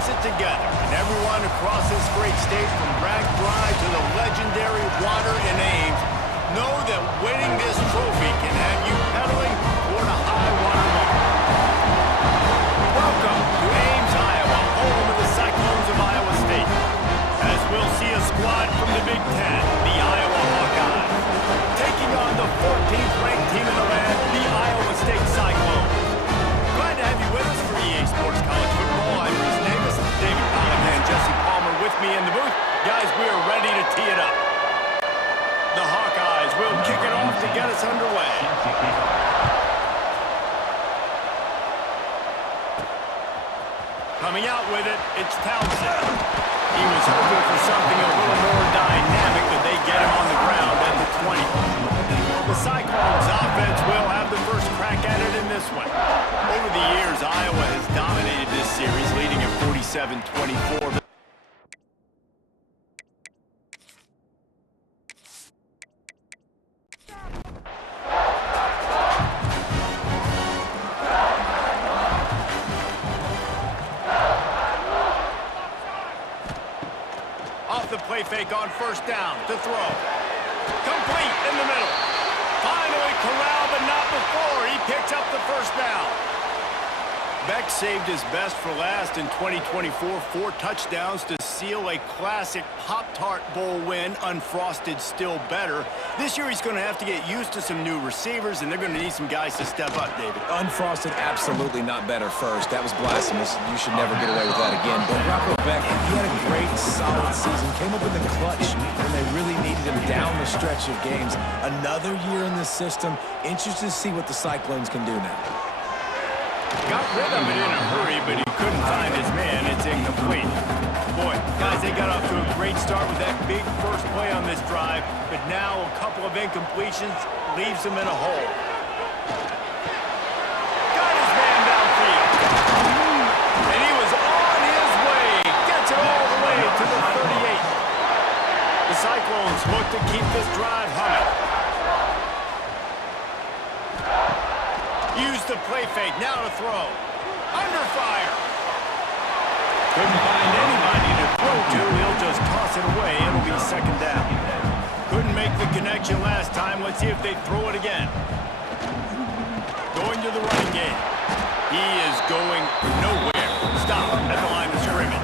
brings it together. And everyone across this great state, from Bragg Drive to the legendary water in Ames, know that winning this trophy can have you pedaling toward a high water mark. Welcome to Ames, Iowa, home of the Cyclones of Iowa State. As we'll see a squad from the Big Ten, the Iowa Hawkeyes, taking on the 14th ranked team in the land, the Iowa State Cyclones. Glad to have you with us for EA Sports College Football. I'm Bruce Davis, David Callahan, Jesse Palmer with me in the booth. Guys, we are ready to tee it up. The Hawkeyes will kick it off to get us underway. Coming out with it, it's Townsend. He was hoping for something a little more dynamic, but they get him on the ground at the 20. The Cyclones offense will have the first crack at it in this one. Over the years, Iowa has dominated this series, leading at 47-24. The play fake on first down to throw. Complete in the middle. Finally corralled, but not before. He picks up the first down. Beck saved his best for last in 2024. 4 touchdowns to seal a classic Pop-Tart Bowl win. Unfrosted still better. This year he's going to have to get used to some new receivers, and they're going to need some guys to step up, David. Unfrosted, absolutely not better first. That was blasphemous. You should never get away with that again. But Rocco Beck, he had a great, solid season. Came up in the clutch when they really needed him down the stretch of games. Another year in the system. Interested to see what the Cyclones can do now. Got rid of it in a hurry, but he couldn't find his man. It's incomplete. Boy, guys, they got off to a great start with that big first play on this drive, but now a couple of incompletions leaves them in a hole. Got his man downfield. And he was on his way. Gets it all the way to the 38. The Cyclones look to keep this drive humming. Use the play fake, now to throw. Under fire. Couldn't find anybody to throw to. He'll just toss it away. It'll be second down. Couldn't make the connection last time. Let's see if they throw it again. Going to the running game. He is going nowhere. Stop at the line of scrimmage.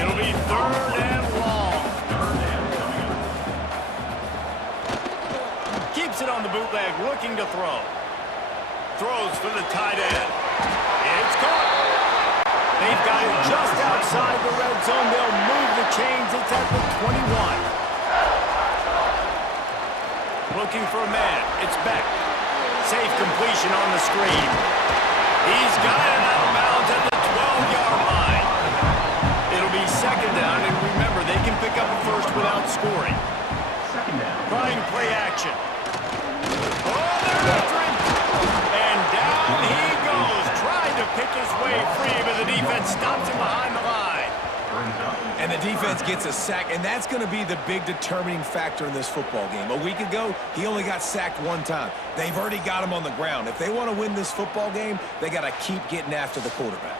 It'll be third and long. Keeps it on the bootleg, looking to throw. Throws for the tight end. It's caught. They've got it just outside the red zone. They'll move the chains. It's at the 21. Looking for a man. It's Beck. Safe completion on the screen. He's got it out of bounds at the 12-yard line. It'll be second down, and remember, they can pick up a first without scoring. Trying play action. Oh, they're after him. And down he goes. Tried to pick his way free, but the defense stops him behind the line. And the defense gets a sack, and that's going to be the big determining factor in this football game. A week ago, he only got sacked 1 time. They've already got him on the ground. If they want to win this football game, they got to keep getting after the quarterback.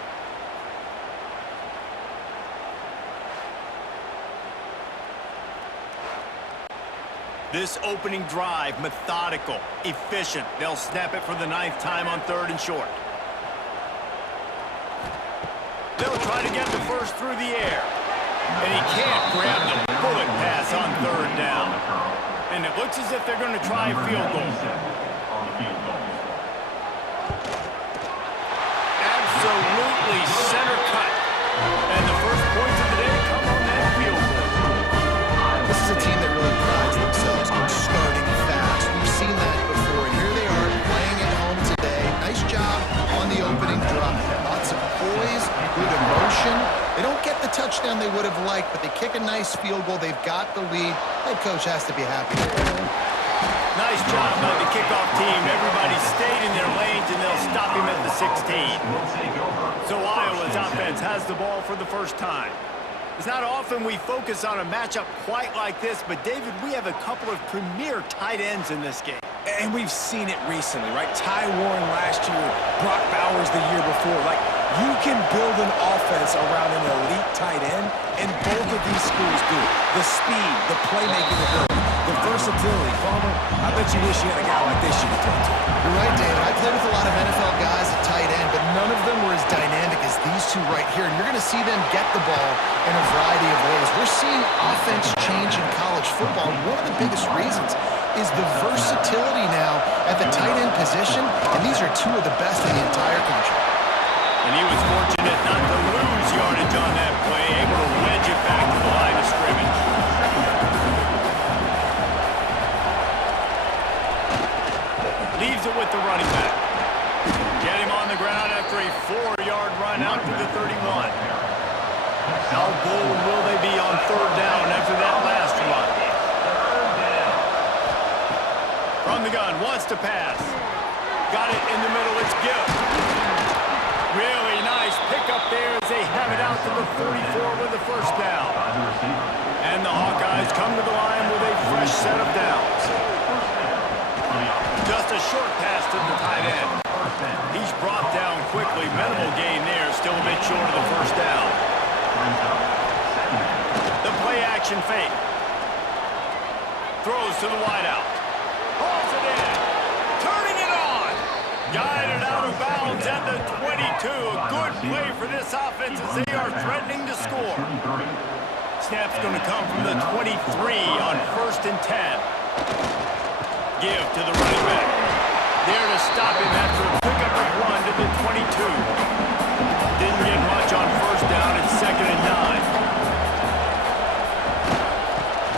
This opening drive, methodical, efficient. They'll snap it for the 9th time on 3rd and short. They'll try to get the first through the air. And he can't grab the bullet pass on 3rd down. And it looks as if they're going to try a field goal. Absolutely center cut. And the first points of the day come on that field goal. This is a team that really prides themselves on starting fast. We've seen that before, and here they are playing at home today. Nice job on the opening drive. Lots of poise, good emotion. They don't get the touchdown they would have liked, but they kick a nice field goal. They've got the lead. Head coach has to be happy. Nice job by the kickoff team. Everybody stayed in their lanes, and they'll stop him at the 16. So Iowa's offense has the ball for the first time. It's not often we focus on a matchup quite like this, but David, we have a couple of premier tight ends in this game. And we've seen it recently, right? Ty Warren last year, Brock Bowers the year before. Like, You can build an offense around an elite tight end, and both of these schools do it. The speed, the playmaking ability, the versatility. Palmer, I bet you wish you had a guy like this you could turn to. You're right, David. I played with a lot of NFL guys at tight end, but none of them were as dynamic as these two right here. And you're going to see them get the ball in a variety of ways. We're seeing offense change in college football. One of the biggest reasons is the versatility now at the tight end position, and these are two of the best in the entire country. And he was fortunate not to lose yardage on that play, able to wedge it back to the line of scrimmage. Leaves it with the running back. Get him on the ground after a 4-yard run out to the 31. How bold will they be on third down after that last run? From the gun, wants to pass. Got it in the middle, it's Gill. Really nice pickup there as they have it out to the 34 with the first down. And the Hawkeyes come to the line with a fresh set of downs. Just a short pass to the tight end. He's brought down quickly. Minimal gain there, still a bit short of the first down. The play action fake. Throws to the wideout. Pulls it in. Turning it on. Guided out of bounds at the 22. A good play for this offense as they are threatening to score. Snap's going to come from the 23 on 1st and 10. Give to the running back. There to stop him after a pickup of 1 to the 22. Didn't get much on first down. It's 2nd and 9.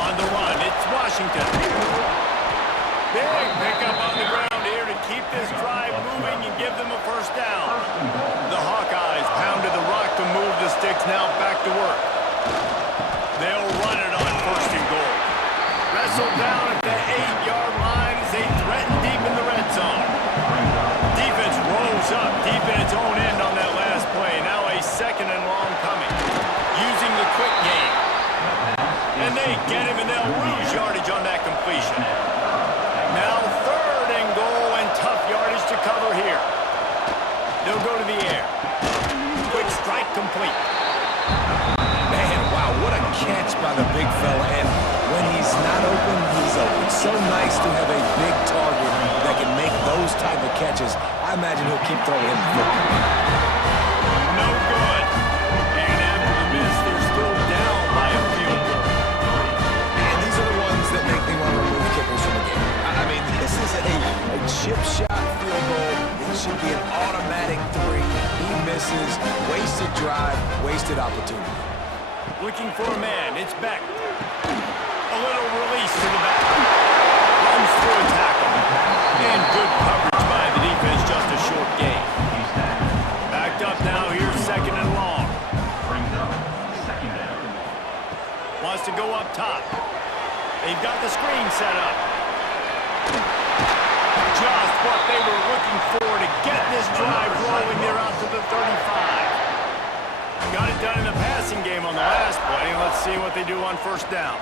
On the run, it's Washington. Big pickup on the ground here to keep this drive moving and give them a first down. The Hawkeyes pounded the rock to move the sticks, now back to work. They'll run it on 1st and goal. Wrestled down at the 8-yard line as they threaten deep in the red zone. Defense rolls up deep in its own end on that last play. Now a 2nd and long coming. Using the quick game. And they get him, and they'll lose yardage on that completion. Now 3rd and goal, and tough yardage to cover here. They'll go to the air. Quick strike complete. Man, wow, what a catch by the big fella. And when he's not open, he's open. So nice to have a big target that can make those type of catches. I imagine he'll keep throwing him the football. No good. And after the miss, they're still down by a field goal. And these are the ones that make me want to remove kickers from the game. I mean, this is a chip shot field goal. It should be an automatic 3. He misses. Wasted drive, wasted opportunity. Looking for a man. It's Beck. A little release to the back. Runs through a tackle. And good coverage by the defense. Just a short gain. Backed up now. Here's 2nd and long. Wants to go up top. They've got the screen set up. Just what they were looking for to get this drive rolling. They're out to the 35. Got it done in the passing game on the last play. Let's see what they do on 1st down.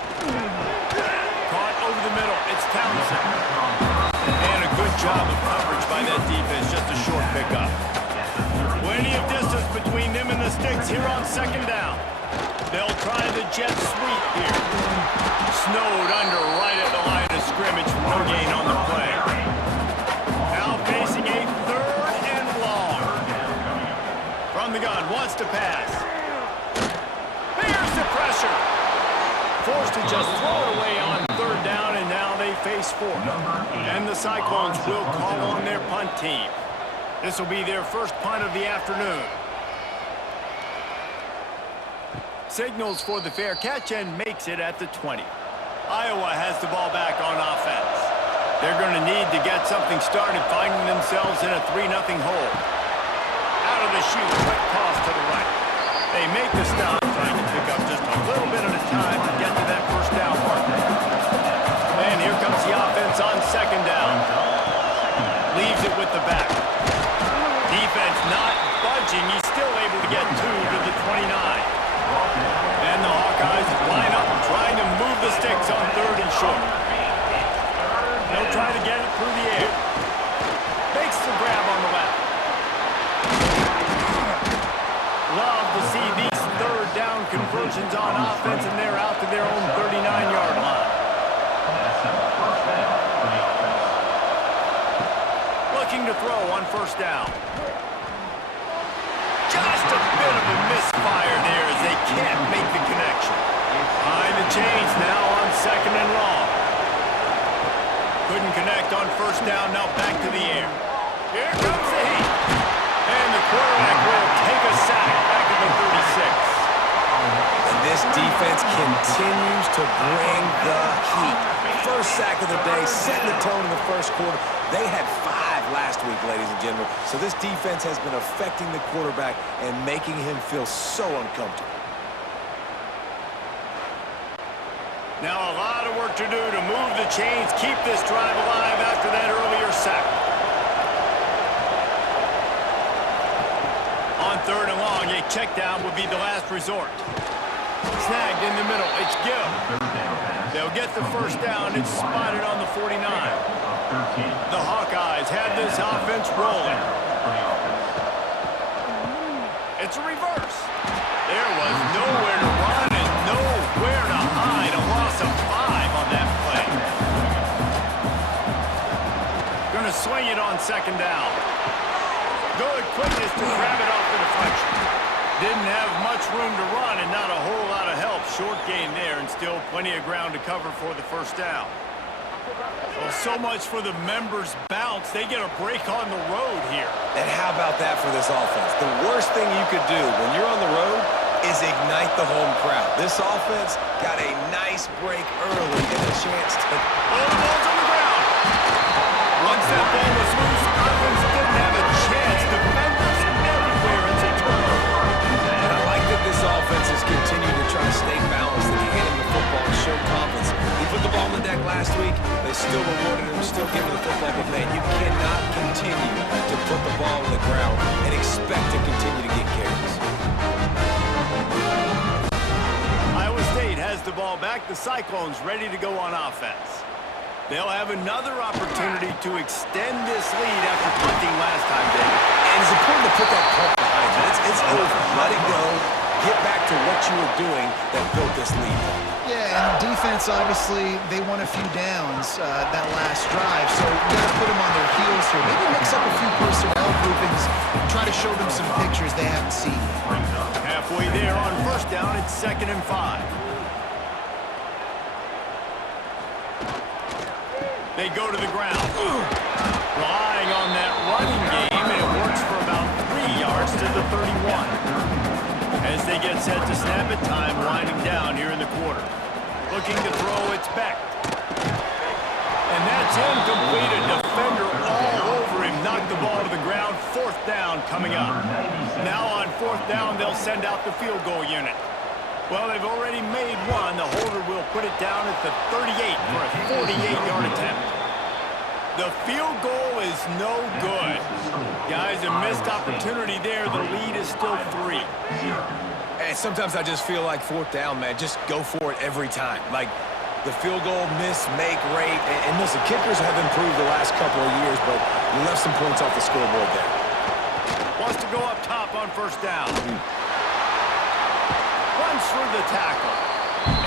Caught over the middle. It's Townsend. And a good job of coverage by that defense. Just a short pickup. Plenty of distance between them and the sticks here on 2nd down. They'll try the jet sweep here. Snowed under right at the line of scrimmage. No gain on the play. Now facing a 3rd and long. From the gun, wants to pass. Here's the pressure. Forced to just throw it away on 3rd down, and now they face 4th. And the Cyclones will call on their punt team. This will be their first punt of the afternoon. Signals for the fair catch and makes it at the 20. Iowa has the ball back on offense. They're going to need to get something started, finding themselves in a 3-0 hole. Out of the chute, quick toss to the right. They make the stop, trying to pick up just a little bit at a time to get to that first down marker. And here comes the offense on 2nd down. Leaves it with the back. Defense not budging. He's still able to get 2 to the 29. And the Hawkeyes line up, trying to move the sticks on 3rd and short. They'll try to get it through the air. Makes the grab on the left. conversions on offense, and they're out to their own 39-yard line. Looking to throw on first down. Just a bit of a misfire there as they can't make the connection. Behind the chains now on second and long. Couldn't connect on first down, now back to the air. Here comes the heat. And the quarterback will take a sack back at the 36. And this defense continues to bring the heat. First sack of the day, setting the tone in the first quarter. They had 5 last week, ladies and gentlemen. So this defense has been affecting the quarterback and making him feel so uncomfortable. Now a lot of work to do to move the chains, keep this drive alive after that earlier sack. On third and long, a check down would be the last resort. Snagged in the middle, it's Gill. They'll get the first down, it's spotted on the 49. The Hawkeyes have this offense rolling. It's a reverse. There was nowhere to run and nowhere to hide. A loss of 5 on that play. Gonna swing it on second down. Good quickness to grab it off the deflection. Didn't have much room to run and not a whole lot of help. Short gain there and still plenty of ground to cover for the first down. Well, so much for the members' bounce. They get a break on the road here. And how about that for this offense? The worst thing you could do when you're on the road is ignite the home crowd. This offense got a nice break early and a chance to... Oh, the ball's on the ground. Once that ball was loose, offense didn't have a chance. Defenders everywhere. It's a turnover. And I like that this offense has continued to try to stay balanced and handle the football and show confidence. He put the ball on the deck last week. They still rewarded him, still giving the football. But, man, you cannot continue to put the ball on the ground and expect to continue to get carries. Iowa State has the ball back. The Cyclones ready to go on offense. They'll have another opportunity to extend this lead after punting last time, David. And it's important to put that punt behind you. It's over. Let it go. Get back to what you were doing that built this lead. Yeah, and defense, obviously, they won a few downs that last drive, so you got to put them on their heels here. Maybe mix up a few personnel groupings and try to show them some pictures they haven't seen. Halfway there on first down, it's 2nd and 5. They go to the ground. Relying on that running game, and it works for about 3 yards to the 31. As they get set to snap it, time winding down here in the quarter. Looking to throw, it's back. And that's incomplete. A defender all over him. Knocked the ball to the ground. 4th down coming up. Now on 4th down, they'll send out the field goal unit. Well, they've already made one. The holder will put it down at the 38 for a 48-yard attempt. The field goal is no good. Guys, a missed opportunity there. The lead is still 3. And sometimes I just feel like 4th down, man. Just go for it every time. Like the field goal miss-make rate. And listen, kickers have improved the last couple of years, but you left some points off the scoreboard there. Wants to go up top on first down. Runs through the tackle.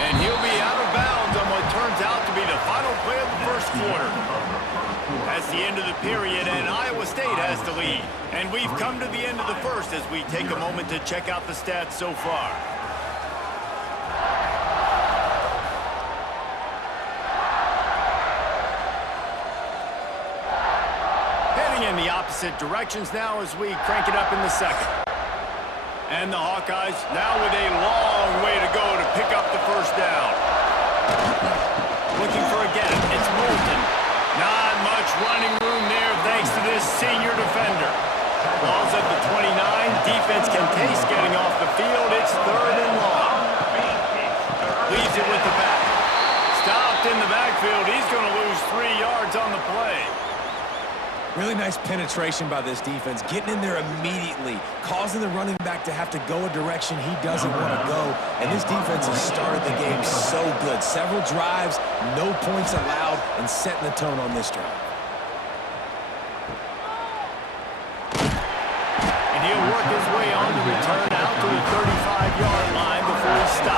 And he'll be out of bounds on what turns out to be the final play of the first quarter. That's the end of the period, and Iowa State has the lead. And we've come to the end of the first as we take a moment to check out the stats so far. Heading in the opposite directions now as we crank it up in the second. And the Hawkeyes now with a long way to go to pick up the first down. Looking for a get it. It's Moulton. Not much running room there thanks to this senior defender. Ball's at the 29. Defense can taste getting off the field. It's 3rd and long. Leads it with the back. Stopped in the backfield. He's going to lose 3 yards on the play. Really nice penetration by this defense, getting in there immediately, causing the running back to have to go a direction he doesn't want to go. And this defense has started the game so good. Several drives, no points allowed, and setting the tone on this drive. And he'll work his way on the return out to the 35-yard line before he stops.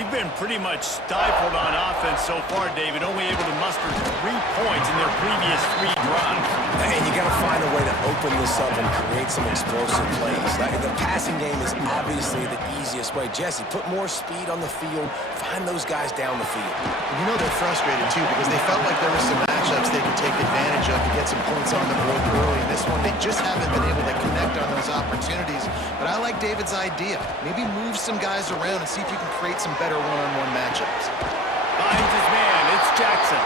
They've been pretty much stifled on offense so far, David, only able to muster 3 points in their previous 3 drives. And you got to find a way to open this up and create some explosive plays. The passing game is obviously the easiest way. Jesse, put more speed on the field. Find those guys down the field. You know they're frustrated, too, because they felt like there were some matchups they could take advantage of to get some points on the board early. In this one, they just haven't been able to connect on those opportunities. But I like David's idea. Maybe move some guys around and see if you can create some better one-on-one matchups. Finds his man. It's Jackson.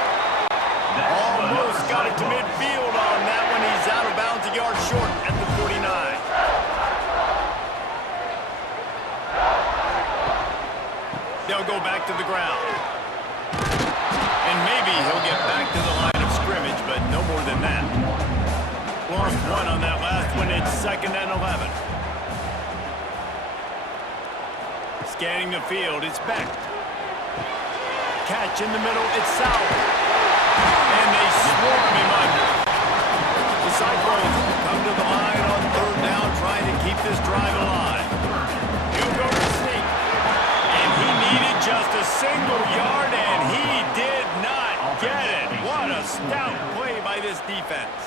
Almost got it to midfield on that one. He's out of bounds, a yard short at the 49. They'll go back to the ground. And maybe he'll get back to the line of scrimmage, but no more than that. Lost 1 on that last one. It's 2nd and 11. Scanning the field, it's back. Catch in the middle, it's Sauer. And they swarm him under. The Cyclones come to the line on 3rd down, trying to keep this drive alive. He'll go to sneak. And he needed just a single yard, and he did not get it. What a stout play by this defense.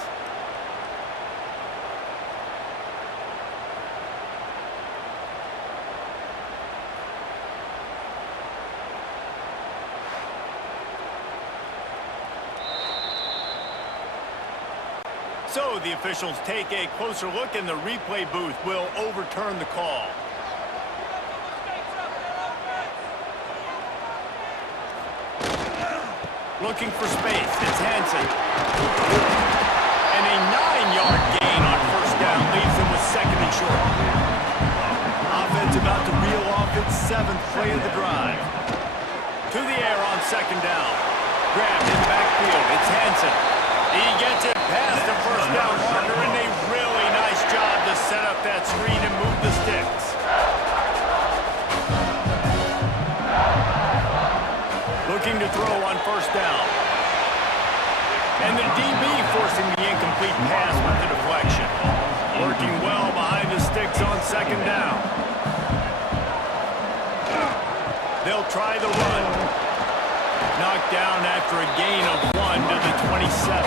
So the officials take a closer look, and the replay booth will overturn the call. Looking for space, it's Hansen. And a 9-yard gain on 1st down leaves them with 2nd and short. Offense about to reel off its 7th play of the drive. To the air on 2nd down. Grabbed in the backfield, it's Hansen. He gets it past the 1st down marker, and a really nice job to set up that screen and move the sticks. Looking to throw on 1st down. And the DB forcing the incomplete pass with the deflection. Working well behind the sticks on 2nd down. They'll try the run. Knocked down after a gain of 1 to the 27.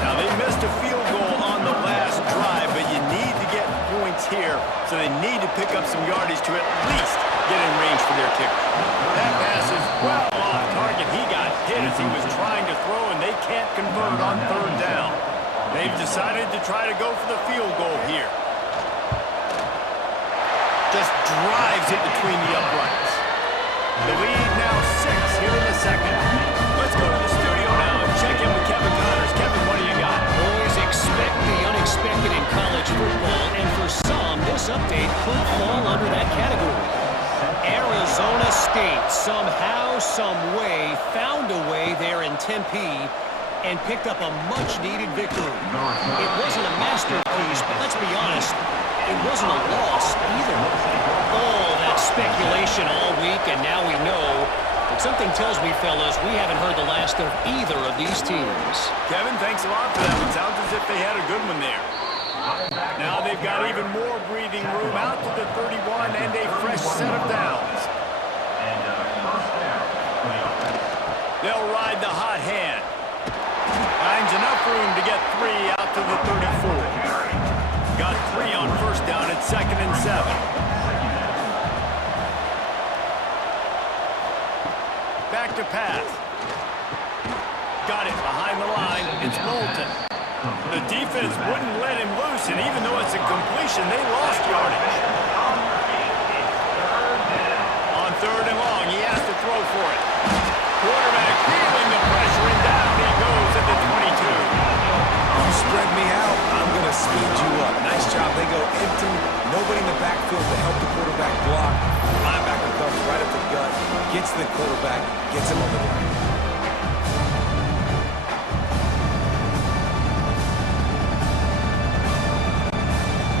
Now, they missed a field goal on the last drive, but you need to get points here, so they need to pick up some yardage to at least get in range for their kicker. That pass is well off target. He got hit as he was trying to throw, and they can't convert on 3rd down. They've decided to try to go for the field goal here. Just drives it between the uprights. The lead now 6 here in the 2nd. Let's go to the studio now and check in with Kevin Connors. Kevin, what do you got? Boys, expect the unexpected in college football, and for some, this update could fall under that category. Arizona State somehow, some way, found a way there in Tempe and picked up a much-needed victory. It wasn't a masterpiece, but let's be honest, it wasn't a loss either. All that speculation all week, and now we know. But something tells me, fellas, we haven't heard the last of either of these teams. Kevin, thanks a lot for that one. Sounds as if they had a good one there. Now they've got even more breathing room out to the 31 and a fresh set of downs. They'll ride the hot hand. Finds enough room to get 3 out to the 34. Got 3 on 1st down at 2nd and 7. Back to pass. Got it behind the line. It's Moulton. The defense wouldn't let him loose, and even though it's a completion, they lost yardage. On 3rd and long, he has to throw for it. Quarterback feeling the pressure, and down he goes at the 22. You spread me out, I'm going to speed you up. Nice job. They go empty. Nobody in the backfield to help the quarterback block. Linebacker comes right up the gut, gets the quarterback, gets him on the ground.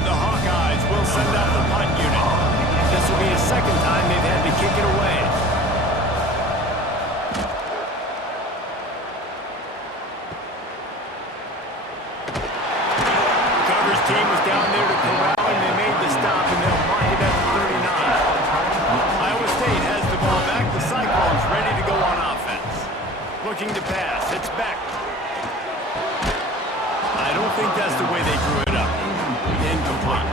The Hawkeyes will send out the punt unit. This will be the 2nd time they've had to kick it away. Team was down there to corral, and they made the stop, and they'll find it at the 39. Iowa State has looking to pass. It's back. I don't think that's the way they drew it up. Incomplete.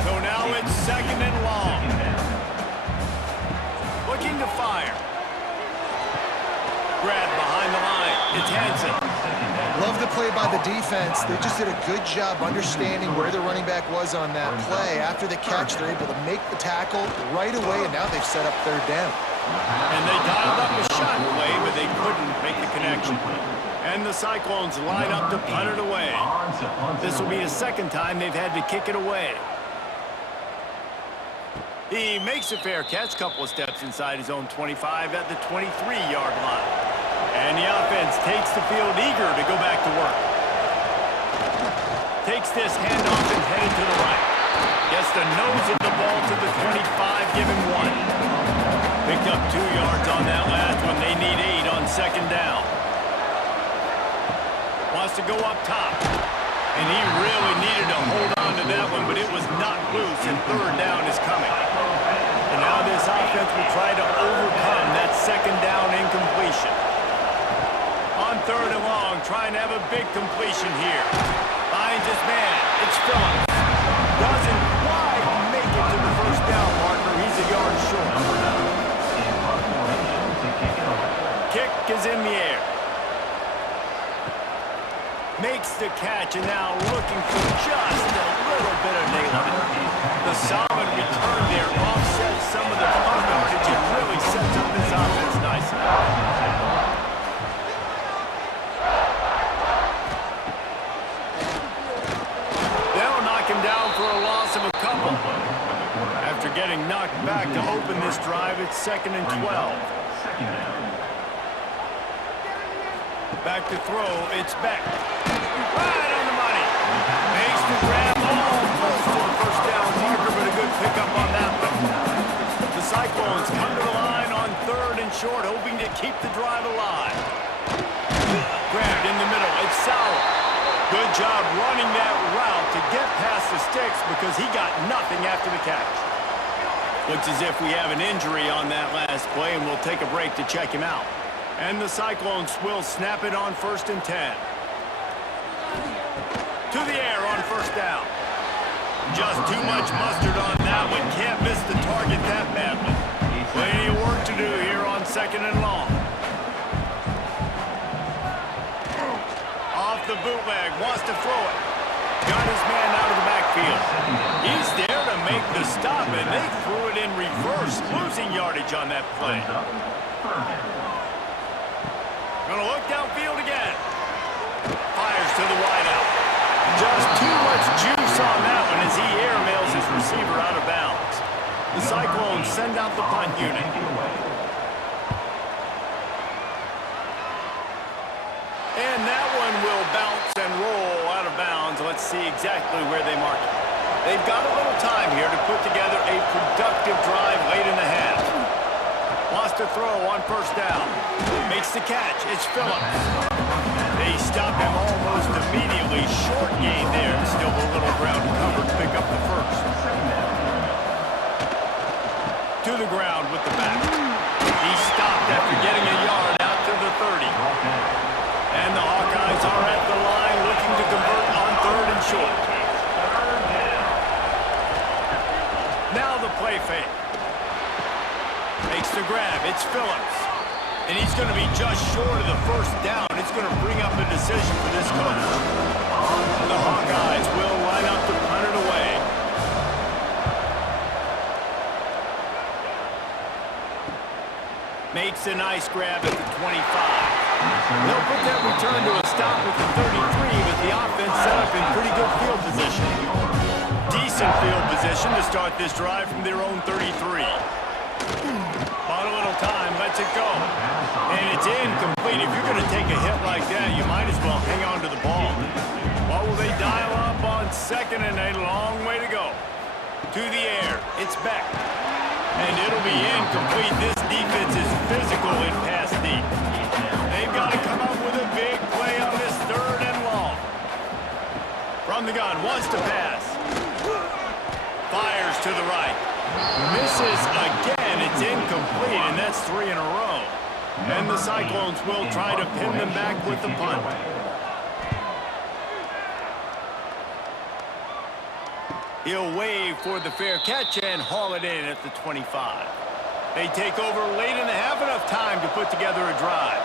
So now it's second and long. Looking to fire. Grab behind the line. It's Hansen. Love the play by the defense. They just did a good job understanding where the running back was on that play. After the catch, they're able to make the tackle right away, and now they've set up third down. And they dialed up a shot play, but they couldn't make the connection. And the Cyclones line up to punt it away. This will be the second time they've had to kick it away. He makes a fair catch, couple of steps inside his own 25 at the 23-yard line. And the offense takes the field eager to go back to work. Takes this handoff and headed to the right. Gets the nose of the ball to the 25, giving 1. Picked up 2 yards on that last one. They need 8 on second down. Wants to go up top. And he really needed to hold on to that one, but it was not loose, and third down is coming. And now this offense will try to overcome that second down incompletion. On third and long, trying to have a big completion here. Finds his man. It's Phillips. Doesn't quite make it to the first down marker. He's a yard short. Kick is in the air. Makes the catch, and now looking for just a little bit of daylight. The solid return there offsets some of the punt yardage and really sets up this offense nicely. They'll knock him down for a loss of a couple. After getting knocked back to open this drive, it's second and 12. Back to throw, it's Beck. Right on the money. Makes the grab almost to the first down marker, but a good pickup on that one. The Cyclones come to the line on third and short, hoping to keep the drive alive. Grabbed in the middle, it's Sauer. Good job running that route to get past the sticks because he got nothing after the catch. Looks as if we have an injury on that last play, and we'll take a break to check him out. And the Cyclones will snap it on first and 10. To the air on first down. Just too much mustard on that one. Can't miss the target that badly. Plenty of work to do here on second and long. Off the bootleg. Wants to throw it. Got his man out of the backfield. He's there to make the stop, and they threw it in reverse, losing yardage on that play. Gonna look downfield again. Fires to the wideout. Just too much juice on that one as he airmails his receiver out of bounds. The Cyclones send out the punt unit. And that one will bounce and roll out of bounds. Let's see exactly where they mark it. They've got a little time here to put together a productive drive late in the half. Wants to throw on first down. Makes the catch. It's Phillips. They stop him almost immediately. Short gain there. Still a little ground covered to pick up the first. To the ground with the back. He stopped after getting a yard out to the 30. And the Hawkeyes are at the line looking to convert on third and short. Now the play fake. Makes the grab. It's Phillips. And he's going to be just short of the first down. It's going to bring up a decision for this coach. The Hawkeyes will line up to punt it away. Makes a nice grab at the 25. They'll put that return to a stop with the 33, but the offense set up in pretty good field position. Decent field position to start this drive from their own 33. Bought a little time, lets it go. And it's incomplete. If you're going to take a hit like that, you might as well hang on to the ball. What will they dial up on second and a long way to go? To the air, it's Beck. And it'll be incomplete. This defense is physical in pass deep. They've got to come up with a big play on this third and long. From the gun, wants to pass. Fires to the right. Misses again. It's incomplete, and that's 3 in a row. And the Cyclones will try to pin them back with the punt. He'll wave for the fair catch and haul it in at the 25. They take over late and have enough time to put together a drive.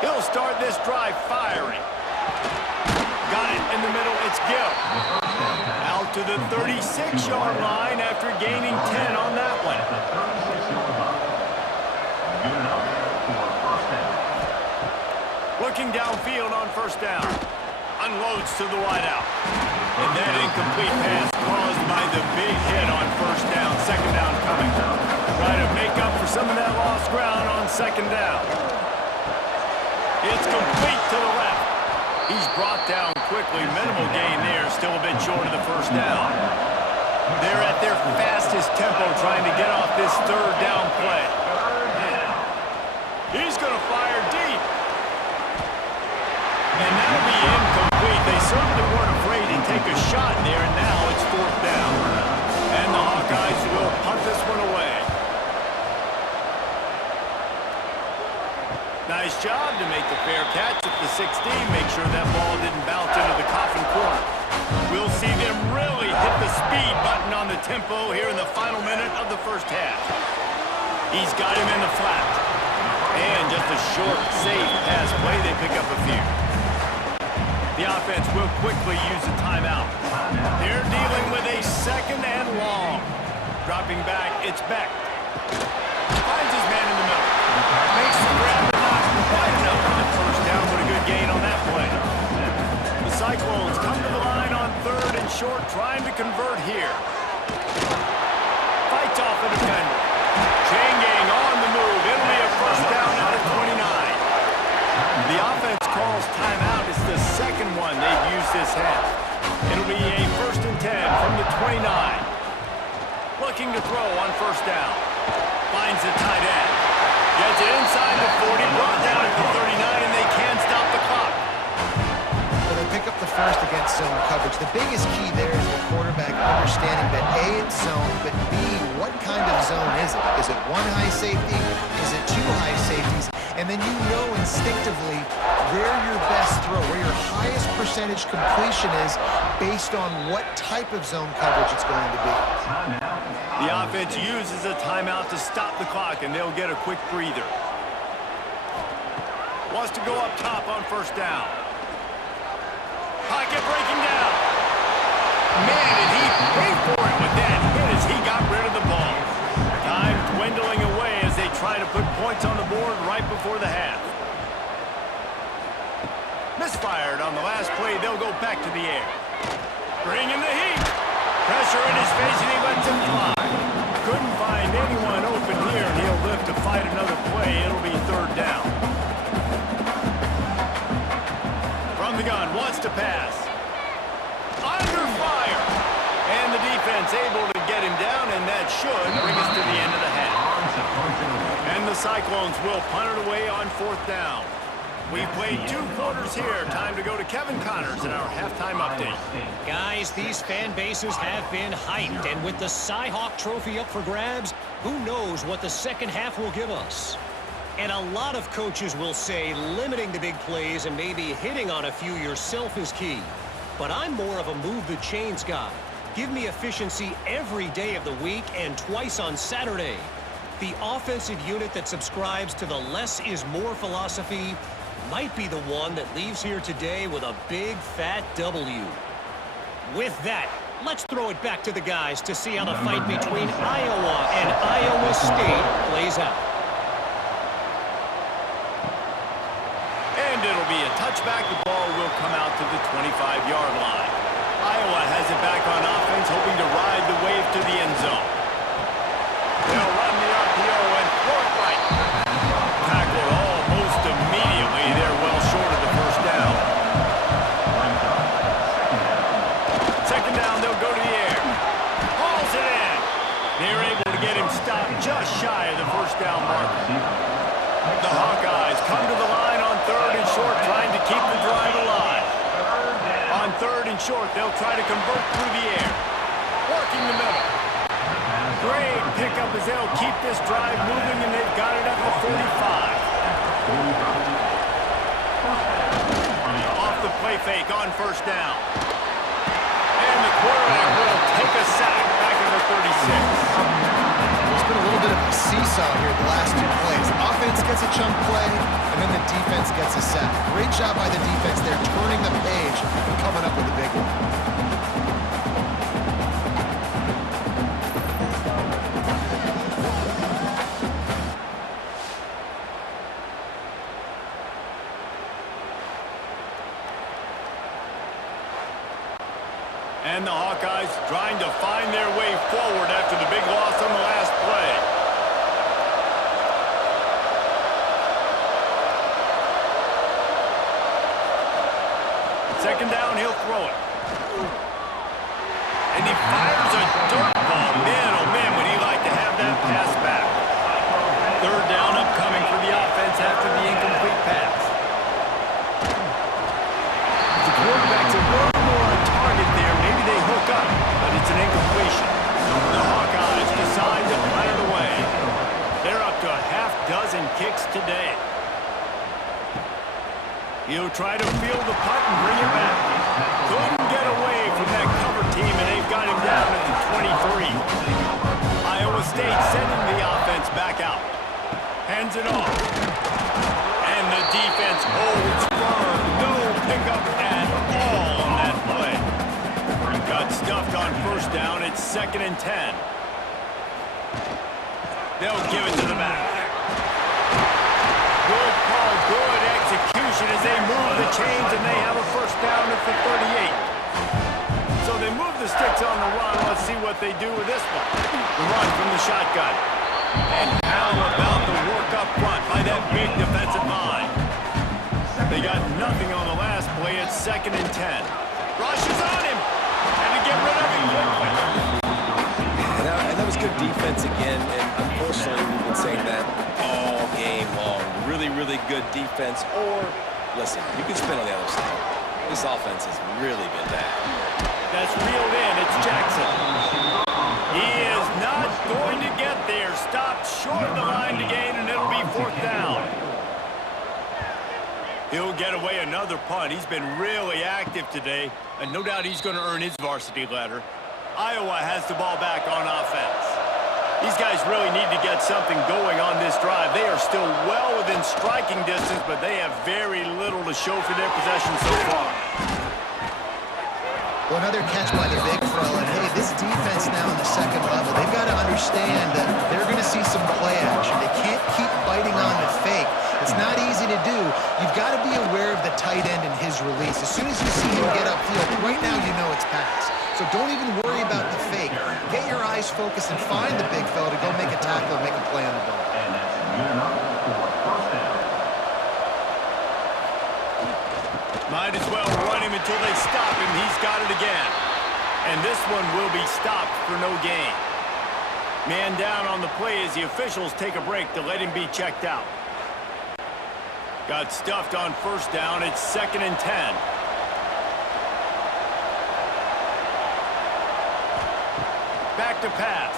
He'll start this drive firing. Got it in the middle, it's Gill. Out to the 36-yard line after gaining 10 on that one. Looking downfield on first down. Unloads to the wideout. And that incomplete pass caused by the big hit on first down. Second down coming. Try to make up for some of that lost ground on second down. It's complete to the left. He's brought down quickly. Minimal gain there. Still a bit short of the first down. They're at their fastest tempo trying to get off this third down play. He's going to fire deep. And that'll be incomplete. They certainly weren't afraid to take a shot there, and now it's fourth down. And the Hawkeyes will punt this one away. Nice job to make the fair catch at the 16. Make sure that ball didn't bounce into the coffin corner. We'll see them really hit the speed button on the tempo here in the final minute of the first half. He's got him in the flat. And just a short, safe pass play. They pick up a few. The offense will quickly use a timeout. They're dealing with a second and long. Dropping back, it's Beck. Finds his man in the middle. Makes the grab, but not quite enough for the first down, but a good gain on that play. The Cyclones come to the line on third and short, trying to convert here. Fights off a defender. Chain gang on the move. It'll be a first down out of 29. The offense calls timeout. It's the second one they've used this half. It'll be a first and 10 from the 29. Looking to throw on first down. Finds the tight end. Gets it inside the 40, brought down at the 39, and they can't stop the clock. Well, they pick up the first against zone coverage. The biggest key there is the quarterback understanding that A, it's zone, but B, what kind of zone is it? Is it one high safety? Is it two high safeties? And then you know instinctively where your best throw, where your highest percentage completion is based on what type of zone coverage it's going to be. The offense uses a timeout to stop the clock, and they'll get a quick breather. Wants to go up top on first down. Pocket breaking down. Man, did he pay for it with that hit as he got rid of the ball. Time dwindling away as they try to put points on the board right before the half. Misfired on the last play. They'll go back to the air. Bringing the heat. Pressure in his face, and he lets him fly. Couldn't find anyone open here, and he'll live to fight another play. It'll be third down. From the gun, wants to pass. Under fire. And the defense able to get him down, and that should bring us to the end of the half. And the Cyclones will punt it away on fourth down. We've played 2 quarters here. Time to go to Kevin Connors in our halftime update. Guys, these fan bases have been hyped, and with the Cy-Hawk trophy up for grabs, who knows what the second half will give us. And a lot of coaches will say limiting the big plays and maybe hitting on a few yourself is key. But I'm more of a move the chains guy. Give me efficiency every day of the week and twice on Saturday. The offensive unit that subscribes to the less is more philosophy might be the one that leaves here today with a big fat W. With that, let's throw it back to the guys to see how the fight between Iowa and Iowa State plays out. And it'll be a touchback. The ball will come out to the 25-yard line. Iowa has it back on offense, hoping to ride the wave to the end zone. They'll run the RPO and throw it right. Tackled almost immediately. They're well short of the first down. Second down, they'll go to the air. Hauls it in. They're able to get him stopped just shy of the first down mark. The Hawkeyes come to the line on third and short, trying to keep the drive alive. On third and short, they'll try to convert through the air. Working the middle. great pickup as they'll keep this drive moving, and they've got it at the 45. Off the play fake on first down. And the quarterback will take a sack back at the 36. There's been a little bit of a seesaw here the last two plays. Offense gets a chunk play, and then the defense gets a sack. Great job by the defense there, turning the page and coming up with a big one. And the Hawkeyes trying to find their way forward after the big loss on the last play. Second down, he'll throw it. And he fires a dirt ball. Man, oh man, would he like to have that pass back. Third down upcoming for the offense after the incomplete pass. The quarterback's a little more on target there. Maybe they hook up, but it's an incompletion. The Hawkeyes decide to punt it away. They're up to a half dozen kicks today. He'll try to field the punt and bring it back. Couldn't get away from that cover team, and they've got him down at the 23. Iowa State sending the offense back out. Hands it off. And the defense holds firm. No pickup at all on that play. Got stuffed on first down. It's 2nd and 10. They'll give it to the back. Good call, good execution as they move the chains, and they have a first down at the 38. So they move the sticks on the run. Let's see what they do with this one. The run from the shotgun. And how about the work up front by that big defensive line? They got nothing on the last play. It's 2nd and 10. Rush is on him. And to get rid of him quickly. And that was good defense again, and unfortunately we've been saying that all game long. Really, really good defense, or, listen, you can spin on the other side. This offense has really been bad. That's reeled in. It's Jackson. He is not going to get there. Stopped short of the line to gain, and it'll be 4th down. He'll get away another punt. He's been really active today, and no doubt he's going to earn his varsity letter. Iowa has the ball back on offense. These guys really need to get something going on this drive. They are still well within striking distance, but they have very little to show for their possession so far. Well, another catch by the big fella. And hey, this defense now on the second level, they've got to understand that they're going to see some play action. They can't keep biting on the fake. It's not easy to do. You've got to be aware of the tight end and his release. As soon as you see him get upfield, right now you know it's pass. So don't even worry about the fake. Get your eyes focused and find the big fella to go make a tackle and make a play on the ball. Might as well run him until they stop him. He's got it again. And this one will be stopped for no gain. Man down on the play as the officials take a break to let him be checked out. Got stuffed on first down. It's 2nd and 10. Back to pass.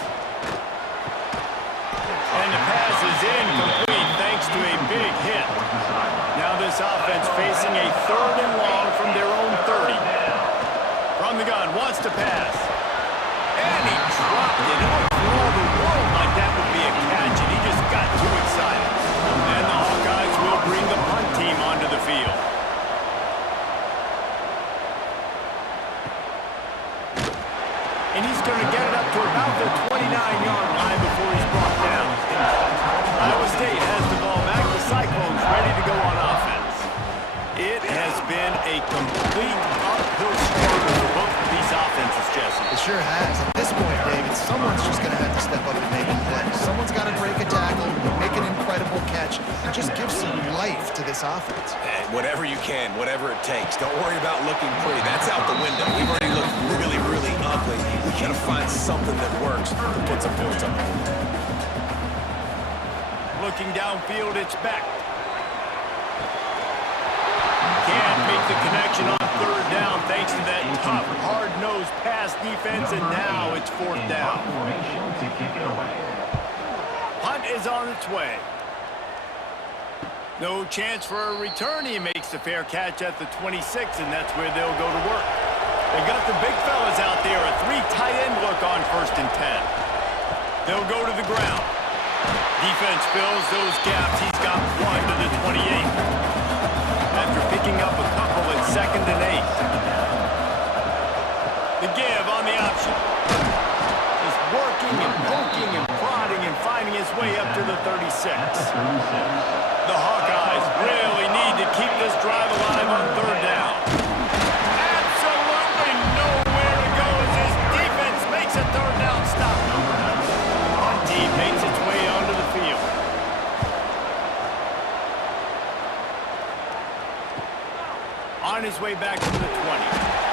And the pass is incomplete thanks to a big hit. Now this offense facing a 3rd and long from their own 30. From the gun, wants to pass. And he dropped it. For all the world like that would be a catch, and he just got too excited. And the Hawkeyes will bring the punt team onto the field. And he's going to get it up to about the 29-yard line before he's brought down. Iowa State has the ball back. The Cyclones ready to go on offense. It has been a complete uphill struggle for both of these offenses, Jesse. It sure has. At this point, David, someone's just going to have to step up and make a play. Someone's got to break a tackle, make an incredible catch, and just give some life to this offense. And whatever you can, whatever it takes. Don't worry about looking pretty. That's out the window. We've already looked really, really ugly. We got to find something that works to put some points on. Looking downfield, it's back. Can't make the connection on 3rd down thanks to that tough, hard-nosed pass defense, and now it's 4th down. Punt is on its way. No chance for a return. He makes the fair catch at the 26, and that's where they'll go to work. They got the big fellas out there, a 3 tight end look on 1st and 10. They'll go to the ground. Defense fills those gaps. He's got 1 to the 28. After picking up a couple at 2nd and 8. The give on the option. He's working and poking and prodding and finding his way up to the 36. The Hawkeyes really need to keep this drive alive on 3rd down. Absolutely nowhere to go as his defense makes a 3rd down stop. One team makes its way onto the field. On his way back to the 20.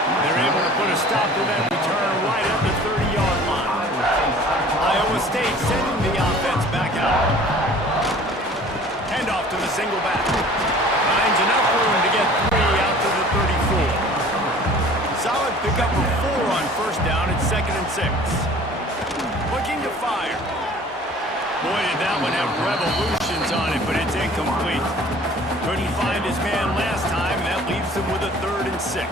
They're able to put a stop to that return right at the 30-yard line. Iowa State sending the offense back out. Handoff to the single back. Finds enough room to get 3 out to the 34. Solid pickup of 4 on 1st down at 2nd and 6. Looking to fire. Boy, did that one have revolutions on it, but it's incomplete. Couldn't find his man last time. That leaves him with a 3rd and 6.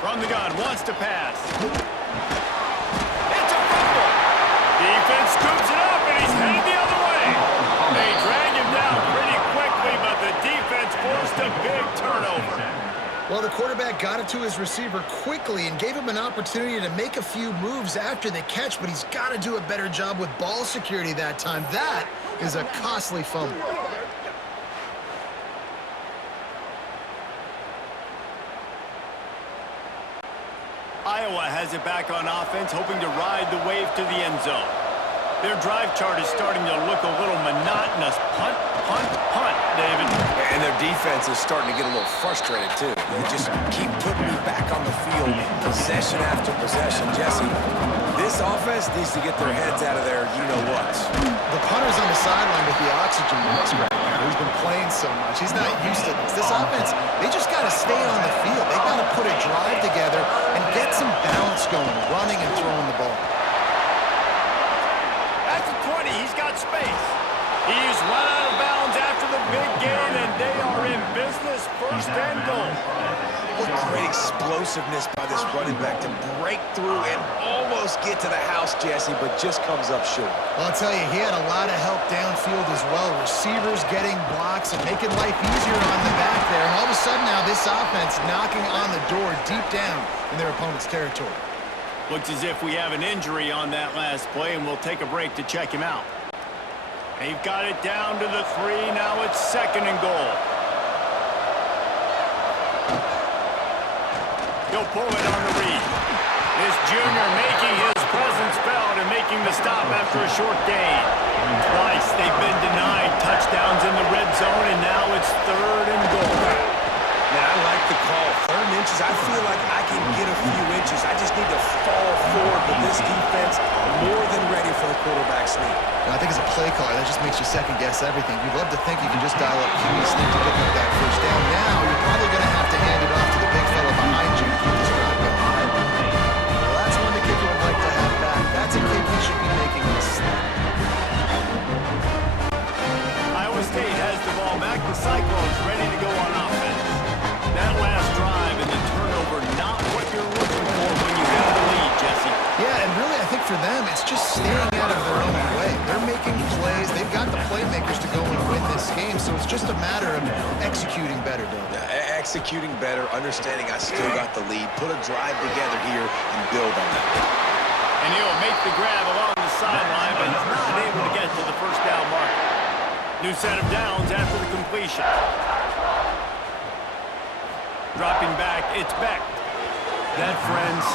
From the gun, wants to pass. It's a fumble. Defense scoops it up, and he's headed the other way. They drag him down pretty quickly, but the defense forced a big turnover. Well, the quarterback got it to his receiver quickly and gave him an opportunity to make a few moves after the catch, but he's got to do a better job with ball security that time. That is a costly fumble. Iowa has it back on offense, hoping to ride the wave to the end zone. Their drive chart is starting to look a little monotonous. Punt, punt, punt, David. And their defense is starting to get a little frustrated, too. They just keep putting me back on the field, possession after possession. Jesse, this offense needs to get their heads out of there, you-know-what. The punter's on the sideline with the oxygen mask right now. He's been playing so much. He's not used to this. This offense, they just got to stay on the field. They got to put a drive together and get some balance going, running and throwing the ball. At the 20, he's got space. He's run out of bounds after the big gain, and they are in business. 1st and goal. What great explosiveness by this running back to break through and almost get to the house, Jesse, but just comes up short. Well, I'll tell you, he had a lot of help downfield as well. Receivers getting blocks and making life easier on the back there. And all of a sudden now, this offense knocking on the door deep down in their opponent's territory. Looks as if we have an injury on that last play, and we'll take a break to check him out. They've got it down to the 3. Now it's 2nd and goal. He'll pull it on the read. This junior making his presence felt and making the stop after a short gain. Twice they've been denied touchdowns in the red zone, and now it's 3rd and goal. Man, I like the call. 3rd and inches, I feel like I can get a few inches. I just need to fall forward, but this defense more than ready for the quarterback sneak. And I think as a play caller, that just makes you second-guess everything. You'd love to think you can just dial up QB sneak to pick up that 1st down. Now, you're probably going to have to hand it off to the big fella behind you to keep this drive going. Well, that's one the kicker would like to have back. That's a kick he should be making this snap. Iowa State has the ball back. The Cyclones ready to go on offense. That last drive and the turnover, not what you're looking for when you have the lead, Jesse. Yeah, and really, I think for them, it's just staying out of their own way. They're making plays. They've got the playmakers to go and win this game, so it's just a matter of executing better, Bill. Executing better, understanding I still got the lead, put a drive together here and build on that. And he'll make the grab along the sideline, but he's not able to get to the 1st down mark. New set of downs after the completion. Dropping back, it's Beck. That, friends,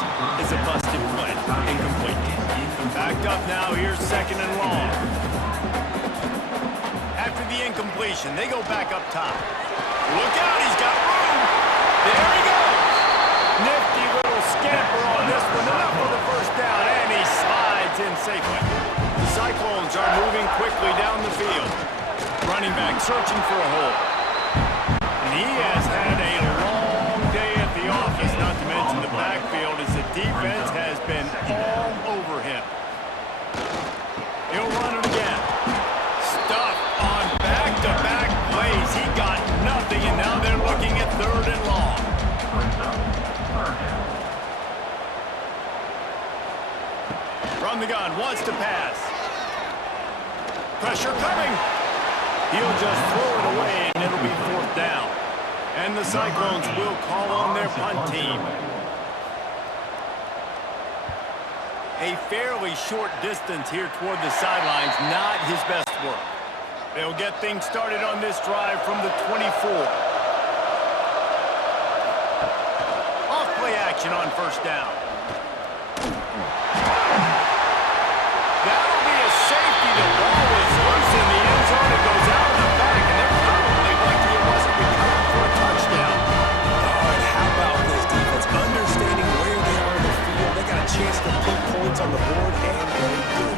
is a busted play. Incomplete. Backed up now, here's 2nd and long. After the incompletion, they go back up top. Look out, he's got room. There he goes. Nifty little scamper on this one. Enough for the 1st down, and he slides in safely. The Cyclones are moving quickly down the field. Running back searching for a hole. And he has had a long from the gun, wants to pass. Pressure coming. He'll just throw it away, and it'll be 4th down. And the Cyclones will call on their punt team. A fairly short distance here toward the sidelines, not his best work. They'll get things started on this drive from the 24. Off-play action on 1st down. That'll be a safety. The ball is loose in the end zone. It goes out of the back, and they're probably lucky it wasn't recovered for a touchdown. Oh, and how about this defense? Understanding where they are in the field. They got a chance to put points on the board, and they do.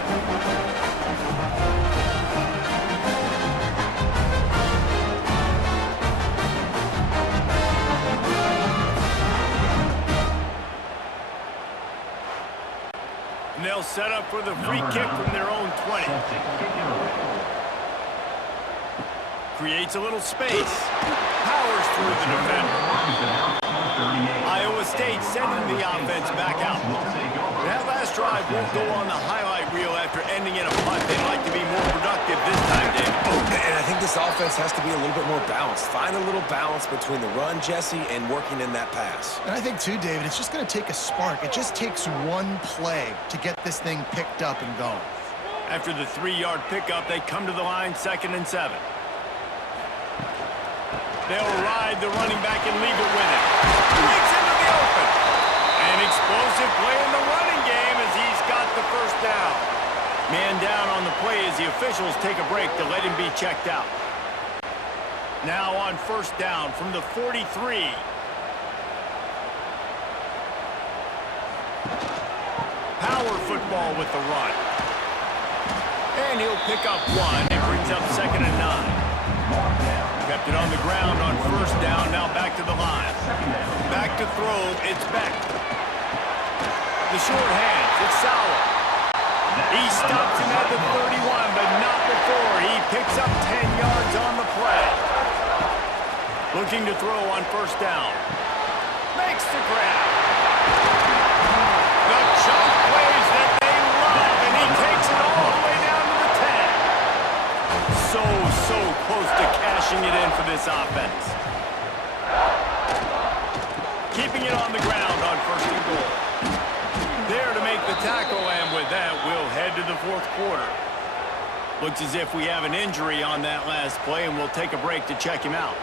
And they'll set up for the free kick from their own 20. Creates a little space. Powers through the defender. Iowa State sending the offense back out. That last drive won't go on the highlight reel after ending in a punt. They'd like to be more productive this time, Dave. And I think this offense has to be a little bit more balanced. Find a little balance between the run, Jesse, and working in that pass. And I think, too, David, it's just going to take a spark. It just takes one play to get this thing picked up and going. After the 3-yard pickup, they come to the line 2nd and 7. They'll ride the running back and leave it with him. Breaks into the open. An explosive play in the running game as he's got the 1st down. Man down on the play as the officials take a break to let him be checked out. Now on 1st down from the 43. Power football with the run. And he'll pick up 1. It brings up 2nd and 9. Kept it on the ground on 1st down, now back to the line. Back to throw, it's Beck. The short hands, it's Sauer. He stops him at the 31, but not before. He picks up 10 yards on the play. Looking to throw on 1st down. Makes the grab. The chunk plays that they love, and he takes it all the way down to the 10. So close to cashing it in for this offense. Keeping it on the ground on 1st and goal. There to make the tackle, and with that, we'll head to the 4th quarter. Looks as if we have an injury on that last play, and we'll take a break to check him out.